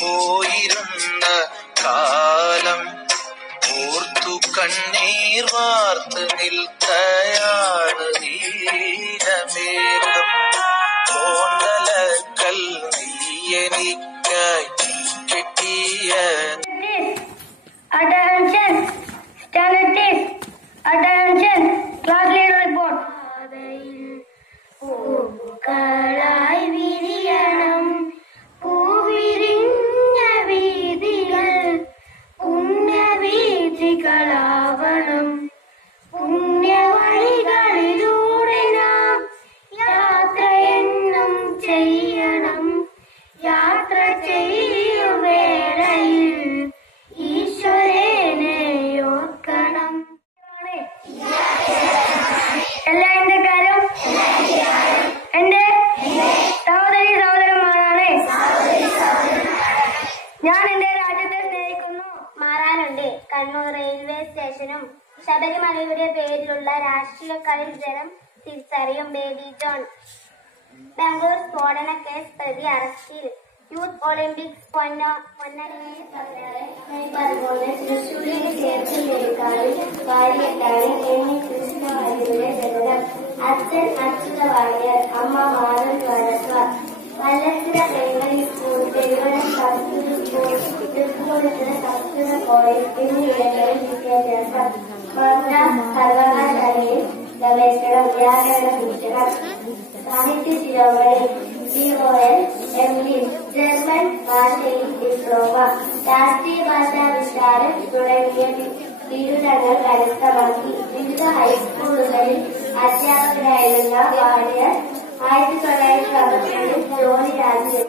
പോയിരുന്ന കാലം ഓർത്തു കണ്ണീർ വാർത്ത് നിൽക്കയാണ് നീലമേഘ റെയിൽവേ സ്റ്റേഷനും ശബരിമലയുടെ പേരിലുള്ള രാഷ്ട്രീയ കളിൽ ജനം തിരിച്ചറിയും ബേബി ജോൺ. ബാംഗ്ലൂർ സ്ഫോടന കേസ് പ്രതി അറസ്റ്റിൽ. യൂത്ത് ഒളിമ്പിക്സ് പൊന്ന പൊന്നണിയെ അച്ഛൻ അച്യുത വാര്യർ അമ്മ മാധവൻ വല്ലത്തിര പ്രൈമറി സ്കൂൾ പെരുവനം സംസ്കൃത സ്കൂൾ തൃപ്പൂണിത്തുറ സംസ്കൃത കോളേജ് എന്നിവിടങ്ങളിൽ വിദ്യാഭ്യാസം മദ്രാസ് സർവകലാശാലയിൽ ഗവേഷണം വ്യാകരണ ഭൂഷണം സാഹിത്യ ശിരോമണി G O L M D German ഭാഷയിൽ ഡിപ്ലോമ രാഷ്ട്രീയ ഭാഷാ വിശാരൻ തുടങ്ങിയ ബിരുദങ്ങൾ കരസ്ഥമാക്കി വിവിധ ഹൈസ്കൂളുകളിൽ അധ്യാപകരായിരുന്ന വാര്യർ ആയിരത്തി തൊള്ളായിരത്തി അറുപത്തിയേഴിൽ ജോലി രാജ്യം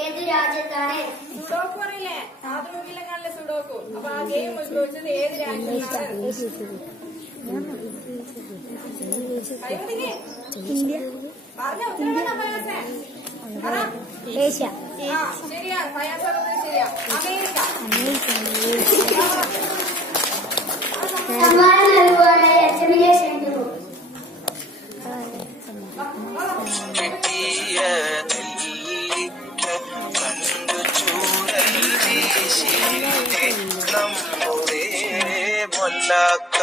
ഏത് രാജ്യത്താണ് സുഡോക്കു അറിയില്ലേ ആധുനികങ്ങളിലെ സുഡോക്കു അപ്പൊ ആ ഗെയിം ഉത്ഭവിച്ചത് ഏത് രാജ്യത്താണ്. ഏഷ്യ ശരിയാ പറഞ്ഞത് ശരിയാ അമേരിക്ക സമ്മാനം നൽകുവാനായി അച്ഛനെ ക്ഷണിക്കുന്നു നമ്മുടെ മൊല്ലാക്ക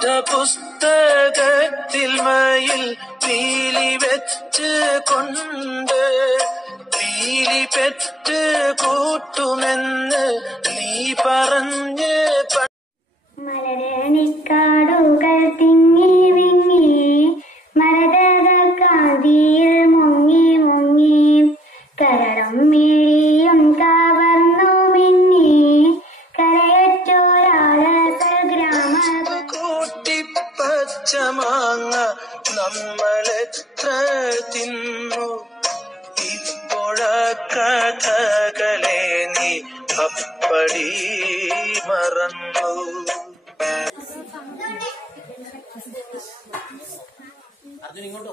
പാഠപുസ്തകത്തിൽ മയിൽ പീലി വെച്ച് കൊണ്ട് പീലി പെറ്റ് കൂട്ടുമെന്ന് നീ പറഞ്ഞ് മലരണിക്കാടുകൾ തിന്നു. ഇപ്പോഴ നീ അപ്പടി മറന്നു. അർജുൻ ഇങ്ങോട്ട്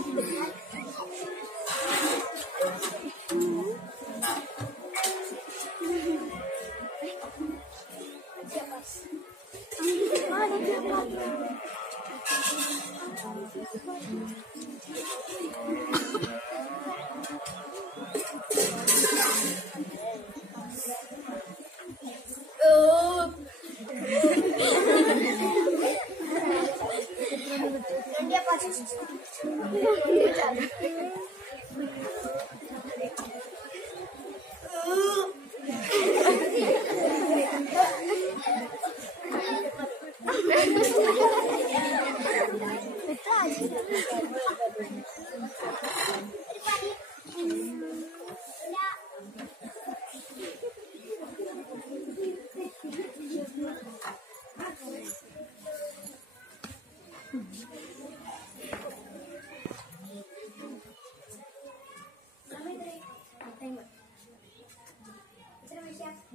你讲的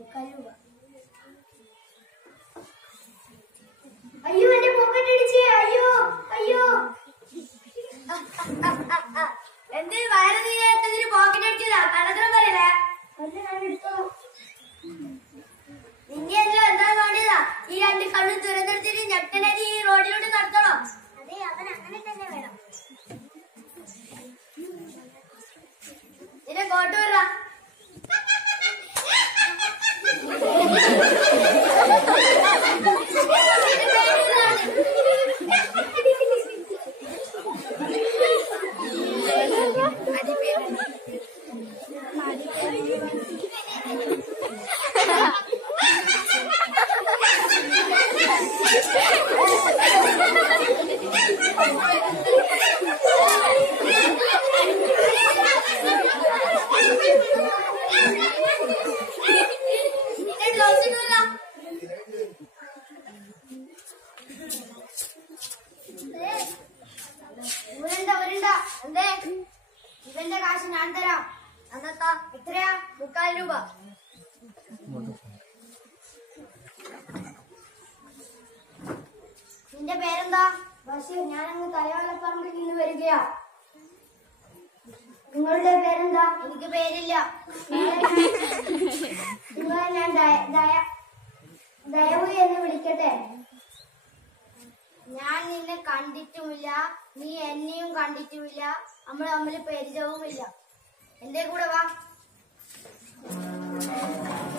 കഴുക അയ്യോ എന്റെ പോക്കറ്റ് അടിച്ചേ. അയ്യോ അയ്യോ. എന്ത് വയറ് നീങ്ങാത്തതിന് പോക്കറ്റ് അടിച്ചതാ? കള്ളത്തരം പറയലേ നിന്നെ എന്തോ എന്താ വേണ്ടിയതാ ഈ രണ്ട് കണ്ണും തുറന്നെടുത്തിട്ട് ഞെട്ടനരി ഈ റോഡിലോട്ട് നടത്തണം. അതെ അവൻ അങ്ങനെ തന്നെ വേണം. നിന്നെ കോട്ട് പറ മുക്കാൽ രൂപ നിന്റെ പേരെന്താ? ബഷീർ ഞാനങ്ങ് തലവാലപ്പറമ്പിൽ നിന്ന് വരികയാ. നിങ്ങളുടെ പേരെന്താ? എനിക്ക് പേരില്ല. നിങ്ങളെ ഞാൻ ദയ- ദയ- ദയവ് എന്ന് വിളിക്കട്ടെ. ഞാൻ നിന്നെ കണ്ടിട്ടുമില്ല. നീ എന്നെയും കണ്ടിട്ടുമില്ല. നമ്മൾ തമ്മിൽ പരിചയവുമില്ല. എന്റെ കൂടെ വാ. Thank you.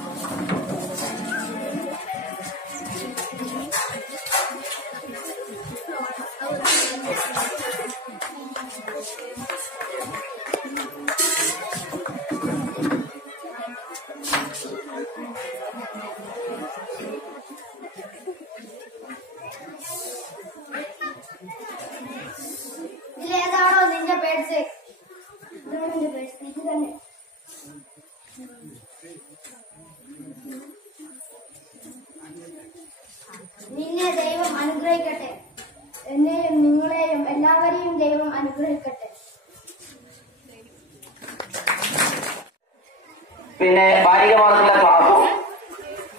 പിന്നെ ബാലിക മാസത്തിലെ ക്ലാസ്സും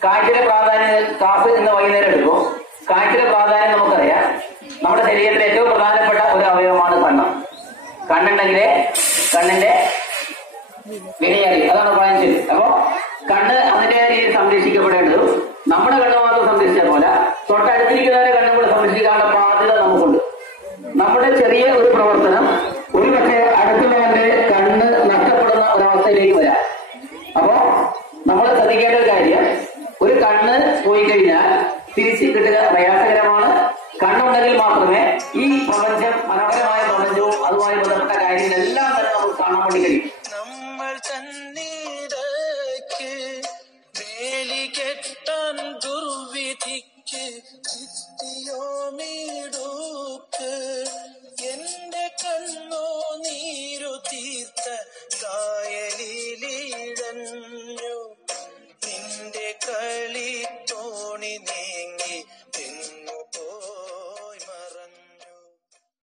കാറ്റിലെ പ്രാധാന്യം ക്ലാസ് ഇന്ന് വൈകുന്നേരം എടുക്കും. കാറ്റിലെ പ്രാധാന്യം നമുക്കറിയാം. നമ്മുടെ ശരീരത്തിലെ ഏറ്റവും പ്രധാനപ്പെട്ട ഒരു അവയവമാണ് കണ്ണ്. കണ്ണുണ്ടെങ്കിലേ കണ്ണിന്റെ വിനയറി അതാണ് പറയുന്നത് അപ്പോ കണ്ണ് അതിന്റെ രീതിയിൽ സംരക്ഷിക്കപ്പെടേണ്ടതും നമ്മുടെ കണ്ണ് മാത്രം സംരക്ഷിച്ച പോലെ തൊട്ടടുത്തിരിക്കുന്നവരെ കണ്ണും കൂടെ സംരക്ഷിക്കാനുള്ള ബാധ്യത നമുക്കുണ്ട് നമ്മുടെ ചെറിയ ഒരു പ്രവർത്തനം ഒരു പക്ഷേ അടുത്തുള്ളവന്റെ കണ്ണ് നഷ്ടപ്പെടുന്ന ഒരവസ്ഥയിലേക്ക് വരാം അപ്പോ നമ്മൾ ശ്രദ്ധിക്കേണ്ട ഒരു കാര്യം കണ്ണ് പോയി കഴിഞ്ഞാൽ തിരിച്ചു കിട്ടുക പ്രയാസകരമാണ്. കണ്ണുണ്ടെങ്കിൽ മാത്രമേ ഈ പ്രപഞ്ചം മനോഹരമായ പ്രപഞ്ചവും അതുമായി ബന്ധപ്പെട്ട കാര്യങ്ങളെല്ലാം തന്നെ നമുക്ക് കാണാൻ വേണ്ടി കഴിയും.